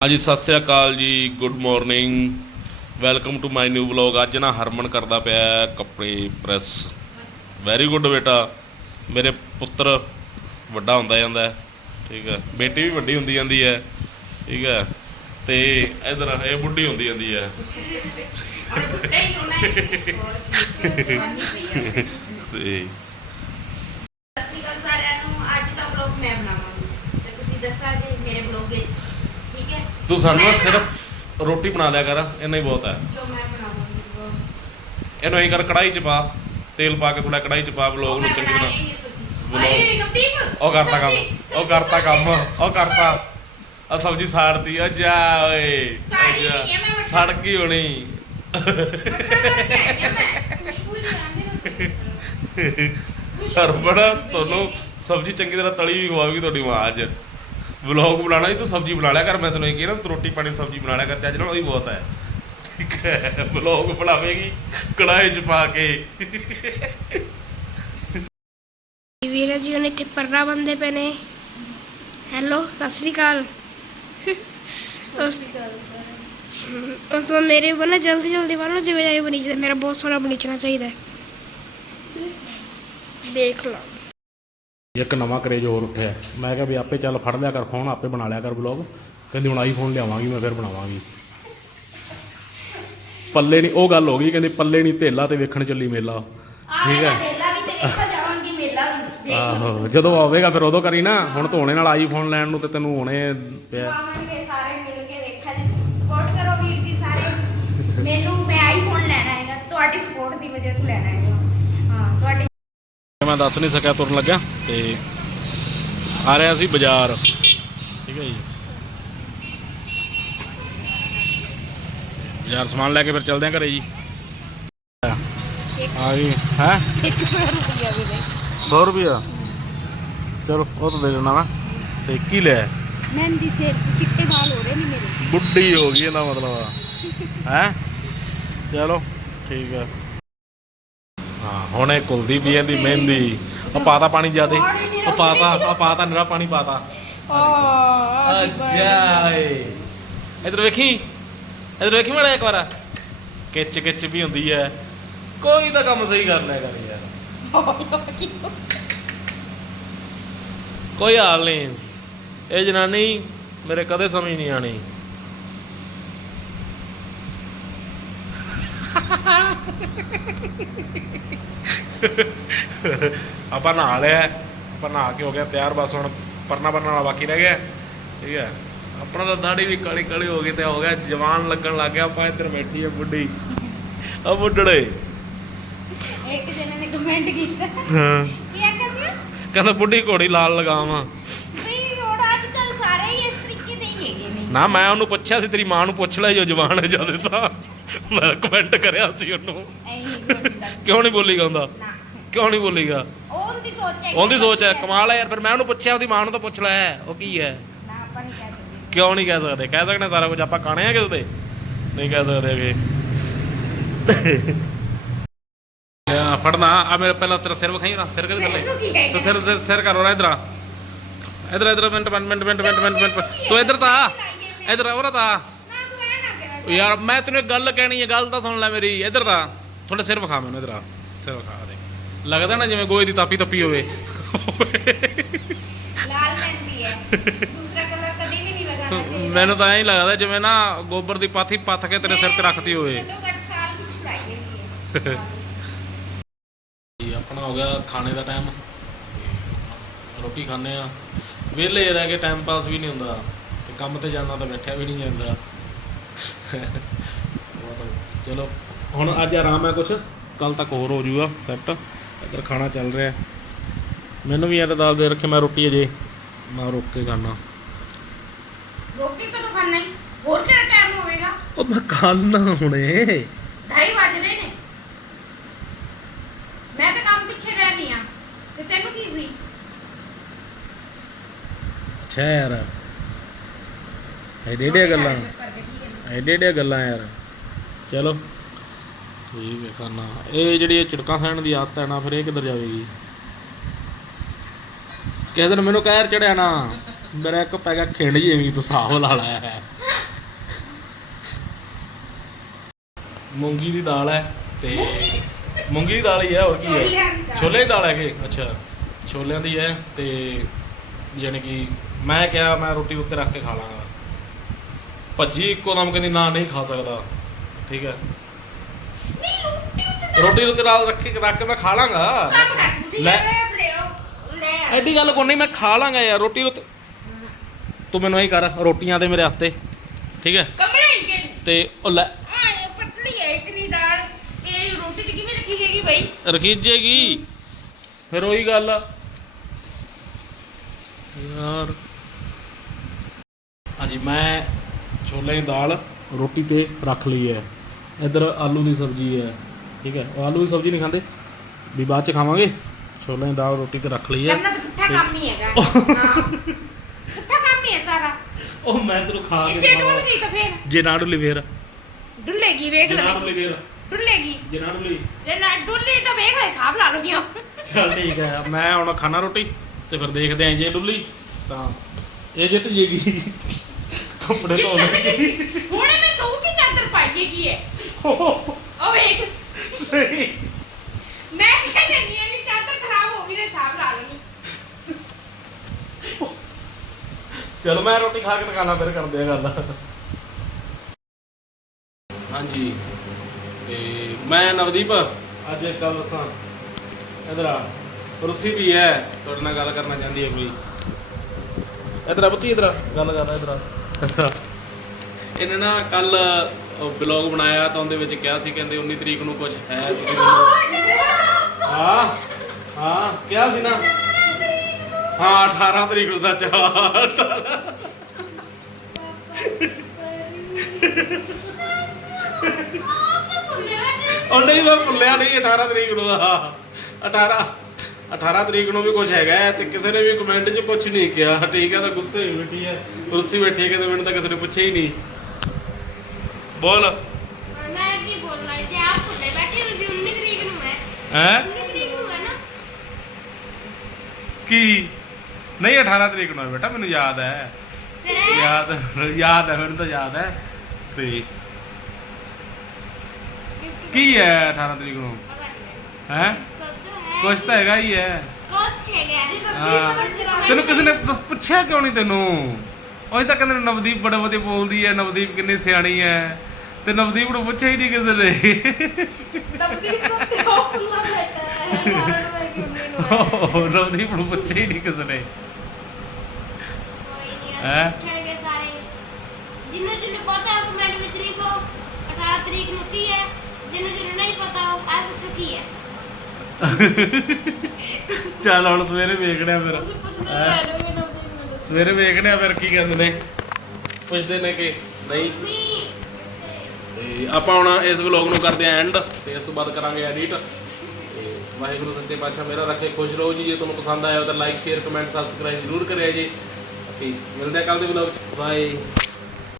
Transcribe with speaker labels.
Speaker 1: ਹਾਂਜੀ, ਸਤਿ ਸ੍ਰੀ ਅਕਾਲ ਜੀ good morning welcome to my new vlog ਅੱਜ ਨਾ ਹਰਮਨ ਕਰਦਾ ਪਿਆ ਕੱਪੜੇ ਪ੍ਰੈਸ ਵੈਰੀ ਗੁੱਡ ਬੇਟਾ। ਮੇਰੇ ਪੁੱਤਰ ਵੱਡਾ ਹੁੰਦਾ ਜਾਂਦਾ ਠੀਕ ਹੈ। ਬੇਟੀ ਵੀ ਵੱਡੀ ਹੁੰਦੀ ਜਾਂਦੀ ਹੈ। ਠੀਕ ਹੈ। ਤੇ ਇਧਰ ਇਹ ਬੁੱਢੀ ਹੁੰਦੀ ਜਾਂਦੀ ਹੈ। ਤੇ
Speaker 2: ਸਤਿ ਸ਼੍ਰੀ ਅਕਾਲ ਸਾਰਿਆਂ ਨੂੰ। ਅੱਜ ਦਾ ਵਲੌਗ ਮੈਂ ਬਣਾਵਾਂਗੀ। ਤੇ ਤੁਸੀਂ ਦੱਸਾ ਜੇ ਮੇਰੇ ਵਲੌਗ ਵਿੱਚ ਹੈ
Speaker 1: ਤੂੰ ਸਾਨੂੰ ਨਾ ਸਿਰਫ ਰੋਟੀ ਬਣਾ ਦਿਆ ਕਰ ਇੰਨਾ ਹੀ ਬਹੁਤ ਹੈ।
Speaker 2: ਜੋ ਮੈਂ।
Speaker 1: ਇਹਨੂੰ ਐਂ ਕਰ ਕੜਾਈ ਚ ਪਾ ਤੇਲ ਪਾ ਕੇ ਥੋੜਾ ਕੜਾਈ ਚ ਪਾ ਵਲੌਗ ਨੂੰ ਚੰਗੀ ਤਰ੍ਹਾਂ।
Speaker 2: ਨਵਦੀਪ
Speaker 1: ਉਹ ਕਰਤਾ ਕੰਮ ਉਹ ਕਰਤਾ ਕੰਮ। ਉਹ ਕਰਤਾ। ਆ ਸਬਜੀ ਸਾੜਤੀ ਆ ਜਾ ਓਏ
Speaker 2: ਸਾੜੀ
Speaker 1: ਆ ਜਾ।
Speaker 2: ਨਹੀਂ ਹੈ, ਮੈਂ ਵੱਡਾ-
Speaker 1: ਸੜ ਗਈ ਹੋਣੀ। ਹਰਬੜਾ ਤੁਹਾਨੂੰ ਸਬਜੀ ਚੰਗੀ ਤਰ੍ਹਾਂ ਤਲੀ ਖਵਾਉਗੀ ਤੁਹਾਡੀ ਮਾਂ ਅੱਜ। ਵਲੌਗ ਬਣਾਉਣਾ ਹੀ ਤੂੰ ਸਬਜੀ ਬਣਾ ਲਿਆ ਕਰ ਮੈਂ ਤੈਨੂੰ ਇਹ ਕਿਹਾ ਨਾ ਤੂੰ ਰੋਟੀ ਪਾਣੀ ਸਬਜੀ ਬਣਾ ਲਿਆ ਕਰ ਚੱਜ ਨਾਲ ਉਹੀ ਬਹੁਤ ਹੈ। ਠੀਕ ਹੈ ਵਲੌਗ ਬਣਾਵੇਂਗੀ ਕੜਾਈ ਚ ਪਾ ਕੇ।
Speaker 3: ਵੀਰੇ ਜੀ ਹੁਣ ਇੱਥੇ ਪਰਰਾ ਬੰਦੇ ਪਏ ਨੇ। ਹੈਲੋ ਸਤਿ ਸ੍ਰੀ ਅਕਾਲ। ਉਸ ਉਸ ਤੋਂ ਮੇਰੇ ਬਣਾ ਜਲਦੀ ਜਲਦੀ ਬਣਾ ਜਿਵੇਂ ਜਾਈ ਬਣੀ ਚਾਹੀਦਾ ਮੇਰਾ ਬਹੁਤ ਸੋਹਣਾ ਬਣੀਚਣਾ ਚਾਹੀਦਾ। ਹੈ। ਦੇਖ ਲਓ
Speaker 4: ਇੱਕ ਨਵਾਂ ਕਰੇਜ ਹੋਰ ਉੱਠਿਆ ਮੈਂ ਕਿਹਾ ਵੀ ਆਪੇ ਚੱਲ ਫੜ ਲਿਆ ਕਰ ਫੋਨ ਆਪੇ ਬਣਾ ਲਿਆ ਕਰ ਬਲੌਗ ਕਹਿੰਦੀ ਹੁਣ ਆਈਫੋਨ ਲਿਆਵਾਂਗੀ ਮੈਂ ਫਿਰ ਬਣਾਵਾਂਗੀ। ਪੱਲੇ ਨਹੀਂ ਉਹ ਗੱਲ ਹੋ ਗਈ ਕਹਿੰਦੀ ਪੱਲੇ ਨਹੀਂ ਧੇਲਾ ਤੇ ਵੇਖਣ ਚੱਲੀ ਮੇਲਾ। ਠੀਕ ਹੈ। ਆਹੋ ਜਦੋਂ ਆਵੇਗਾ ਫਿਰ ਉਦੋਂ ਕਰੀ ਨਾ। ਹੁਣ ਤਾਂ ਹੁਣੇ ਨਾਲ ਆਈਫੋਨ ਲੈਣ ਨੂੰ ਤੇ ਤੈਨੂੰ ਹੁਣੇ ਪਿਆ।
Speaker 2: ਆਵਾਂਗੇ ਸਾਰੇ ਮਿਲ ਕੇ ਵੇਖਾ ਜੀ। ਸਪੋਰਟ ਕਰੋ ਵੀਰ ਜੀ ਸਾਰੇ। ਮੈਨੂੰ ਮੈਂ ਆਈਫੋਨ ਲੈਣਾ ਹੈਗਾ। ਤੁਹਾਡੀ ਸਪੋਰਟ ਦੀ ਵਜ੍ਹਾ ਤੋਂ ਲੈਣਾ ਹੈਗਾ। ਹਾਂ ਤੁਹਾਡੀ
Speaker 4: ਮੈਂ ਦੱਸ ਨਹੀਂ ਸਕਿਆ ਤੁਰਨ ਲੱਗਾ ਤੇ ਆ ਰਿਹਾ ਸੀ ਬਾਜ਼ਾਰ। ਠੀਕ ਹੈ ਜੀ। ਬਾਜ਼ਾਰ ਸਮਾਨ ਲੈ ਕੇ ਫਿਰ ਚੱਲਦੇ ਆ ਘਰੇ ਜੀ। ਆ ਗਈ ਹੈ?
Speaker 3: 100 ਰੁਪਿਆ ਵੀਰੇ
Speaker 4: 100 ਰੁਪਿਆ ਚਲੋ ਉਹ ਤਾਂ ਦੇ ਦੇਣਾ ਨਾ ਤੇ ਕੀ ਲੈ
Speaker 3: ਮਹਿੰਦੀ ਸੇ ਚਿੱਟੇ ਵਾਲ ਹੋ ਰਹੇ ਨੇ ਮੇਰੇ।
Speaker 4: ਬੁੱਢੀ ਹੋ ਗਈ ਇਹਦਾ ਮਤਲਬ ਹੈ? ਚਲੋ ਠੀਕ ਹਾਂ ਹੁਣ ਇਹ ਕੁਲਦੀ ਪੀ ਜਾਂਦੀ ਮਹਿੰਦੀ ਉਹ ਪਾਤਾ ਪਾਣੀ ਜਿਆਦੇ ਉਹ ਪਾਤਾ ਉਹ ਪਾਤਾ ਨਿਰਾ ਪਾਣੀ ਪਾਤਾ
Speaker 3: ਆ
Speaker 4: ਅੱਛਾ ਏ ਇਧਰ ਵੇਖੀ ਇਧਰ ਵੇਖੀ ਮੜਾ ਇੱਕ ਵਾਰ ਕਿਚ ਕਿਚ ਵੀ ਹੁੰਦੀ ਹੈ ਕੋਈ ਤਾਂ ਕੰਮ ਸਹੀ ਕਰ ਲਿਆ ਕਰ ਯਾਰ ਕੋਈ ਹਾਲ ਨਹੀਂ ਇਹ ਜਨਾਨੀ ਮੇਰੇ ਕਦੇ ਸਮਝ ਨਹੀਂ ਆਣੀ ਆਪਾਂ ਨਹਾ ਲਿਆ ਆਪਾਂ ਨਹਾ ਕੇ ਹੋ ਗਿਆ ਤਿਆਰ ਬਸ ਹੁਣ ਪਰਨਾ ਬੰਨਣ ਵਾਲਾ ਬਾਕੀ ਰਹਿ ਗਿਆ। ਠੀਕ ਹੈ। ਆਪਣਾ ਤਾਂ ਦਾੜੀ ਵੀ ਕਾਲੀ ਕਾਲੀ ਹੋ ਗਈ ਤੇ ਹੋ ਗਿਆ ਜਵਾਨ ਲੱਗਣ ਲੱਗ ਗਿਆ ਆਪਾਂ ਇੱਧਰ ਬੈਠੀ ਆ ਬੁੱਢੀ। ਆ ਬੁੱਢੜੇ।
Speaker 2: ਇੱਕ ਜਣੇ ਨੇ ਕਮੈਂਟ ਕੀਤਾ।
Speaker 4: ਹਾਂ।
Speaker 2: ਕੀ ਆਖਿਆ ਸੀ?
Speaker 4: ਕਹਿੰਦਾ ਬੁੱਢੀ ਘੋੜੀ ਲਾਲ ਲਗਾਵਾਂ।
Speaker 2: ਵੀ ਹੁਣ ਅੱਜ ਕੱਲ ਸਾਰੇ ਹੀ ਇਸ ਤਰੀਕੇ ਦੇ ਹੀ ਹੈਗੇ ਨੇ।
Speaker 4: ਨਾ ਮੈਂ ਉਹਨੂੰ ਪੁੱਛਿਆ ਸੀ ਤੇਰੀ ਮਾਂ ਨੂੰ ਪੁੱਛ ਲੈ ਜੋ ਜਵਾਨ ਹੈ ਜਦ ਤਾਂ। ਮੈਂ ਕਮੈਂਟ ਕਰਿਆ ਸੀ ਉਹਨੂੰ।
Speaker 2: ਹੀ
Speaker 4: ਕਿਉਂ ਨਹੀਂ ਬੋਲੀਗਾ ਹੁੰਦਾ
Speaker 2: ਨਾ।
Speaker 4: ਕਿਉਂ ਨਹੀਂ ਬੋਲੀਗਾ
Speaker 2: ਉਹਦੀ ਸੋਚ ਹੈ।
Speaker 4: ਉਹਦੀ ਸੋਚ ਹੈ। ਕਮਾਲ ਹੈ ਯਾਰ ਫਿਰ ਮੈਂ ਉਹਨੂੰ ਪੁੱਛਿਆ ਉਹਦੀ ਮਾਂ ਨੂੰ ਤਾਂ ਪੁੱਛ ਲੈ। ਉਹ ਕੀ ਹੈ?
Speaker 2: ਨਾ ਆਪਾਂ ਨਹੀਂ ਕਹਿ ਸਕਦੇ।
Speaker 4: ਕਿਉਂ ਨਹੀਂ ਕਹਿ ਸਕਦੇ? ਕਹਿ ਸਕਦੇ ਸਾਰਾ ਕੁਝ। ਆਪਾਂ ਕਾਣੇ ਆ ਕਿਸੇ ਦੇ ਨਹੀਂ ਕਹਿ ਸਕਦੇ ਆ ਫੜਨਾ। ਆ ਮੇਰੇ ਪਹਿਲਾਂ ਤੇਰਾ ਸਿਰ ਵਿਖਾਈ ਨਾ ਸਿਰ ਕਿਹਦੇ
Speaker 2: ਸਿਰ ਨੂੰ ਕੀ ਕਹੇਗਾ?
Speaker 4: ਤੇ ਸਿਰ ਸਿਰ- ਸਿਰ ਕਰੋ ਨਾ ਇਧਰ ਆ। ਇਧਰ ਇਧਰ minute minute minute minute minute minute minute. ਤੂੰ ਇਧਰ ਤਾਂ ਆ। ਇਧਰ ਔਰ ਤਾਂ ਆ।
Speaker 2: ਨਾ ਤੂੰ ਐ ਨਾ ਕਰਾ।
Speaker 4: ਯਾਰ ਮੈਂ ਤੈਨੂੰ ਇੱਕ ਗੱਲ ਕਹਿਣੀ ਹੈ ਗੱਲ ਤਾਂ ਸੁਣ ਲੈ ਮੇਰੀ। ਇਧਰ ਤਾਂ ਥੋੜਾ ਸਿਰ ਵਿਖਾ ਮੈਨੂੰ ਇਧਰ ਆ ਸਿਰ ਵਿਖਾ ਦੇ ਲੱਗਦਾ ਨਾ ਜਿਵੇਂ ਗੋਏ ਦੀ ਤਾਪੀ ਤੱਪੀ ਹੋਵੇ।
Speaker 2: ਲਾਲ ਮਹਿੰਦੀ ਹੈ। ਦੂਸਰਾ ਕਲਰ ਕਦੀ ਵੀ ਨਹੀਂ ਲਗਾਉਣਾ ਚਾਹੀਦਾ।
Speaker 4: ਮੈਨੂੰ ਤਾਂ ਐਂ ਹੀ ਲੱਗਦਾ ਜਿਵੇਂ ਨਾ ਗੋਬਰ ਦੀ ਪਾਥੀ ਪੱਥ ਕੇ ਤੇਰੇ ਸਿਰ ਤੇ ਰੱਖਤੀ ਹੋਵੇ।
Speaker 2: ਘੱਟੋ ਘੱਟ ਸਾਲ ਵਿੱਚ ਛੁਡਾਈ ਹੈ
Speaker 4: ਜੀ। ਆਪਣਾ ਹੋ ਗਿਆ ਖਾਣੇ ਦਾ ਟਾਈਮ ਰੋਟੀ ਖਾਣੇ ਆ ਵਿਹਲੇ ਰਹਿ ਕੇ ਟਾਈਮ ਪਾਸ ਵੀ ਨਹੀਂ ਹੁੰਦਾ। ਤੇ ਕੰਮ ਤੇ ਜਾਣਾ ਤਾਂ ਬੈਠਿਆ ਵੀ ਨਹੀਂ ਜਾਂਦਾ। ਚਲੋ। ਹੁਣ ਅੱਜ ਆਰਾਮ ਹੈ ਕੁਛ? ਕੱਲ ਤੱਕ ਹੋਰ ਹੋ ਜਾਊਗਾ ਸੈੱਟ। ਇੱਧਰ ਖਾਣਾ ਚੱਲ ਰਿਹਾ ਮੈਨੂੰ ਵੀ ਯਾਰ ਦਾਲ ਦੇ ਰੱਖੇ ਮੈਂ ਰੋਟੀ ਅਜੇ। ਮੈਂ ਰੁੱਕ ਕੇ ਖਾਣਾ।
Speaker 2: ਰੋਟੀ ਕਦੋਂ ਖਾਣਾ ਹੈ। ਹੋਰ ਕਿਹੜਾ ਟਾਈਮ ਹੋਵੇਗਾ?
Speaker 4: ਉਹ ਮੈਂ ਖਾਣਾ ਹੁਣੇ।
Speaker 2: ਢਾਈ ਵੱਜ ਰਹੇ ਨੇ। ਮੈਂ ਤਾਂ ਕੰਮ ਪਿੱਛੇ ਰਹਿ ਰਹੀ ਹਾਂ। ਤੇ ਤੈਨੂੰ ਕੀ ਸੀ?
Speaker 4: ਅੱਛਾ ਯਾਰ ਐਡੇ ਐਡੇ ਗੱਲਾਂ
Speaker 2: ਕੀ
Speaker 4: ਐਡੇ ਐਡੇ ਗੱਲਾਂ ਯਾਰ। ਚਲੋ। ਠੀਕ ਹੈ ਖਾਨਾ ਇਹ ਜਿਹੜੀ ਇਹ ਚਿੜਕਾਂ ਸਹਿਣ ਦੀ ਆਦਤ ਹੈ ਨਾ ਫਿਰ ਇਹ ਕਿੱਧਰ ਜਾਵੇਗੀ? ਕਿਸੇ ਦਿਨ ਮੈਨੂੰ ਕਹਿਰ ਚੜਿਆ ਨਾ ਮੇਰਾ ਇੱਕ ਪੈ ਖਿੰਡ ਜੀ ਐਵੇਂ ਤੂੰ ਸਾਹ ਲਾ ਲਾਇਆ ਹੈ। ਮੂੰਗੀ ਦੀ ਦਾਲ ਹੈ ਤੇ ਮੂੰਗੀ ਦੀ ਦਾਲ ਹੀ ਹੈ ਹੋਰ ਕੀ ਹੈ? ਛੋਲੇ ਦੀ ਦਾਲ। ਹੈ ਕਿ ਅੱਛਾ। ਛੋਲਿਆਂ ਦੀ ਹੈ ਤੇ ਯਾਨੀ ਕਿ ਮੈਂ ਕਿਹਾ ਮੈਂ ਰੋਟੀ ਉੱਤੇ ਰੱਖ ਕੇ ਖਾ ਲਾਂਗਾ। ਭੱਜੀ ਇੱਕੋ ਨਾਮ ਕਹਿੰਦੀ ਨਾ ਨਹੀਂ ਖਾ ਸਕਦਾ। ਠੀਕ ਹੈ।
Speaker 2: ਰੋਟੀ ਉੱਤੇ
Speaker 4: ਨਾਲ ਰੱਖ ਕੇ ਰੱਖ ਕੇ ਮੈਂ ਖਾ ਲਾਂਗਾ।
Speaker 2: ਤੂੰ
Speaker 4: ਲੈ।
Speaker 2: ਆ।
Speaker 4: ਐਡੀ ਗੱਲ ਕੋਈ ਨਹੀਂ ਮੈਂ ਖਾ ਲਾਂਗਾ ਯਾਰ ਰੋਟੀ ਉੱਤੇ ਤੂੰ ਮੈਨੂੰ ਇਹ ਕਰ ਰੋਟੀਆਂ ਦੇ ਮੇਰੇ ਹੱਥੇ ਠੀਕ ਹੈ?
Speaker 2: ਕਮਰੇ ਇੰਕੇ
Speaker 4: ਤੇ ਉਹ ਲੈ।
Speaker 2: ਆ ਪਤਲੀ ਹੈ ਇਤਨੀ ਦਾਲ। ਇਹ ਰੋਟੀ ਤੇ ਕਿਵੇਂ ਰੱਖੀ ਬਈ?
Speaker 4: ਰਖੀਜੇਗੀ। ਫਿਰ ਉਹੀ ਗੱਲ ਆ। ਯਾਰ। ਹਾਂਜੀ ਮੈਂ ਛੋਲੇ ਦੀ ਦਾਲ ਰੋਟੀ ਤੇ ਰੱਖ ਲਈ ਹੈ। ਇਧਰ ਆਲੂ ਦੀ ਸਬਜ਼ੀ ਹੈ। ਠੀਕ ਹੈ। ਉਹ ਆਲੂ ਦੀ ਸਬਜ਼ੀ ਨਹੀਂ ਖਾਂਦੇ। ਵੀ ਬਾਅਦ ਚ ਖਾਵਾਂਗੇ। ਛੋਲੇ ਦੀ ਦਾਲ ਰੋਟੀ ਤੇ ਰੱਖ ਲਈ ਹੈ।
Speaker 2: ਕਰਨਾ ਤਾਂ ਪੁੱਠਾ ਕੰਮ ਹੀ ਹੈਗਾ। ਹਾਂ। ਪੁੱਠਾ ਕੰਮ ਹੀ ਹੈ ਸਾਰਾ।
Speaker 4: ਉਹ ਮੈਂ ਤੈਨੂੰ ਖਾ
Speaker 2: ਇਹ
Speaker 4: ਕੇ
Speaker 2: ਜੇ ਡੁੱਲ
Speaker 4: ਦਿਖਾਵਾਂ।
Speaker 2: ਗਈ ਤਾਂ ਫੇਰ।
Speaker 4: ਜੇ ਨਾ ਡੁੱਲੀ ਫੇਰ।
Speaker 2: ਡੁੱਲੇਗੀ ਵੇਖ
Speaker 4: ਜੇ ਨਾ
Speaker 2: ਲੈ।
Speaker 4: ਡੁੱਲੀ ਫੇਰ।
Speaker 2: ਡੁੱਲੇਗੀ।
Speaker 4: ਜੇ ਨਾ ਡੁੱਲੀ।
Speaker 2: ਜੇ ਨਾ ਡੁੱਲੀ ਤਾਂ ਵੇਖ ਲੈ ਹਿਸਾਬ ਲਾ ਲਓ ਕਿਉਂ
Speaker 4: ਚਲ ਠੀਕ ਹੈ। ਮੈਂ ਹੁਣ ਖਾਣਾ ਰੋਟੀ ਤੇ ਫਿਰ ਦੇਖਦੇ ਆਂ ਜੇ ਡੁੱਲੀ ਤਾਂ ਇਹ ਜਿੱਤ ਜੇਗੀ। ਕੱਪੜੇ ਧੋ
Speaker 2: ਜਿੱਤਣ
Speaker 4: ਲੈ
Speaker 2: ਲੱਗੀ। ਹੁਣ ਮੈਂ ਤੂੰ ਕੀ ਚਾਦਰ ਪਾਈਏ ਕੀ ਹੈ? ਉਹ ਵੇਖ। ਮੈਂ ਕੀ ਕਹਿੰਦੀ ਹਾਂ ਕਿ ਚਾਦਰ ਖਰਾਬ ਹੋ ਗਈ ਨੇ ਹਿਸਾਬ ਲਾ ਲਓ
Speaker 4: ਚਲ ਮੈਂ ਰੋਟੀ ਖਾ ਕੇ ਦੁਕਾਨਾਂ ਫਿਰ ਕਰਦੇ ਆ ਗੱਲ। ਹਾਂਜੀ। ਤੇ ਮੈਂ ਨਵਦੀਪ। ਅੱਜ ਇੱਕ ਗੱਲ ਦੱਸਾਂ। ਇਧਰ ਆ। ਰੁੱਸੀ ਵੀ ਹੈ। ਤੁਹਾਡੇ ਨਾਲ ਗੱਲ ਕਰਨਾ ਚਾਹੁੰਦੀ ਹੈ ਕੋਈ। ਇਧਰ ਆ ਬੱਤੀ ਇਧਰ ਗੱਲ ਕਰਦਾ ਇਧਰ ਆ। ਇਹਨੇ ਨਾ ਕੱਲ ਬਲੌਗ ਬਣਾਇਆ ਤਾਂ ਉਹਦੇ ਵਿੱਚ ਕਿਹਾ ਸੀ, ਕਹਿੰਦੇ 19 ਤਰੀਕ ਨੂੰ ਕੁਝ ਹੈ, ਤੁਸੀਂ ਮੈਨੂੰ ਹਾਂ ਹਾਂ, ਕਿਹਾ ਸੀ ਨਾ। ਹਾਂ 18 ਤਰੀਕ ਨੂੰ ਸੱਚ। ਉਹ ਨਹੀਂ ਮੈਂ ਭੁੱਲਿਆ ਨਹੀਂ 18 ਤਰੀਕ ਨੂੰ ਆ 18 18 ਤਰੀਕ ਨੂੰ ਵੀ ਕੁਝ ਹੈਗਾ ਹੈ ਤੇ ਕਿਸੇ ਨੇ ਵੀ ਕਮੈਂਟ 'ਚ ਕੁਝ ਨਹੀਂ ਕਿਹਾ। ਠੀਕ ਹੈ, ਤਾਂ ਗੁੱਸੇ ਹੋਈ ਬੈਠੀ ਹੈ। ਕੁਰਸੀ ਬੈਠੀ ਹੈ ਕਿ ਮੈਨੂੰ ਤਾਂ ਕਿਸੇ ਨੇ ਪੁੱਛਿਆ ਹੀ ਨਹੀਂ। ਬੋਲ।
Speaker 3: ਮੈਂ ਕੀ ਬੋਲਣਾ ਜੇ ਆਪ ਭੁੱਲੇ ਬੈਠੇ ਹੋ ਸੀ 19 ਤਰੀਕ ਨੂੰ ਹੈ।
Speaker 4: ਹੈ?
Speaker 3: 19 ਤਰੀਕ ਨੂੰ ਹੈ ਨਾ।
Speaker 4: ਕੀ? ਨਹੀਂ 18 ਤਰੀਕ ਨੂੰ ਹੈ ਬੇਟਾ ਮੈਨੂੰ ਯਾਦ ਹੈ। ਯਾਦ ਯਾਦ ਹੈ ਮੈਨੂੰ ਤਾਂ ਯਾਦ ਹੈ। ਤੇ ਕੀ ਹੈ 18 ਤਰੀਕ ਨੂੰ? ਹੈ? ਕੁਝ ਤਾਂ ਹੈਗਾ ਹੀ ਹੈ।
Speaker 3: ਕੁਛ ਹੈਗਾ
Speaker 4: ਹਾਂ। ਤੈਨੂੰ ਕਿਸੇ ਨੇ ਦੱਸ ਪੁੱਛਿਆ ਕਿਉਂ ਨਹੀਂ ਤੈਨੂੰ? ਉਹ ਤਾਂ ਕਹਿੰਦੇ ਨਵਦੀਪ ਬੜੇ ਵਧੀਆ ਬੋਲਦੀ ਹੈ ਨਵਦੀਪ ਕਿੰਨੀ ਸਿਆਣੀ ਹੈ। ਤੇ ਨਵਦੀਪ ਨੂੰ ਪੁੱਛਿਆ ਹੀ ਨਹੀਂ ਕਿਸੇ ਨੇ
Speaker 3: ਤਬਦੀਲ ਤੋਂ ਪਿਓ ਖੁੱਲਾ ਬੈਠਾ ਹੈ? ਕਾਰਨ ਮੈਂ ਕਿ 19 ਨੂੰ ਹੈ।
Speaker 4: ਉਹ ਨਵਦੀਪ ਨੂੰ ਪੁੱਛਿਆ ਹੀ ਨਹੀਂ ਕਿਸੇ ਨੇ
Speaker 3: ਨਹੀਂ
Speaker 4: ਹੈਂ?
Speaker 3: ਆ ਪੁੱਛਣਗੇ ਸਾਰੇ। ਜਿਹਨੂੰ ਜਿਹਨੂੰ ਪਤਾ ਹੈ ਕਮੈਂਟ ਵਿੱਚ ਲਿਖੋ। 18 ਤਰੀਕ ਨੂੰ ਕੀ ਹੈ? ਜਿਹਨੂੰ ਜਿਹਨੂੰ ਨਹੀਂ ਪਤਾ ਉਹ ਆ ਪੁੱਛੋ ਕੀ ਹੈ।
Speaker 4: ਚੱਲ ਹੁਣ ਸਵੇਰੇ ਵੇਖਦੇ ਆ ਫਿਰ। ਸਵੇਰੇ ਵੇਖਦੇ ਆ ਫਿਰ ਕੀ ਕਹਿੰਦੇ ਨੇ। ਪੁੱਛਦੇ ਨੇ ਕਿ ਨਹੀਂ।
Speaker 3: ਨਹੀਂ
Speaker 4: ਤੇ ਆਪਾਂ ਹੁਣ ਇਸ ਵਲੌਗ ਨੂੰ ਕਰਦੇ ਆ ਐਂਡ ਤੇ ਇਸ ਤੋਂ ਬਾਅਦ ਕਰਾਂਗੇ ਐਡਿਟ ਤੇ ਵਾਹਿਗੁਰੂ ਸੱਚੇ ਪਾਤਸ਼ਾਹ ਮੇਰਾ ਰੱਖੇ, ਖੁਸ਼ ਰਹੋ ਜੀ। ਜੇ ਤੁਹਾਨੂੰ ਪਸੰਦ ਆਇਆ ਤਾਂ ਲਾਈਕ ਸ਼ੇਅਰ ਕਮੈਂਟ ਸਬਸਕ੍ਰਾਈਬ ਜ਼ਰੂਰ ਕਰਿਆ ਜੀ। ਓਕੇ, ਮਿਲਦੇ ਆ ਕੱਲ ਦੇ ਵਲੌਗ ਚ। ਬਾਏ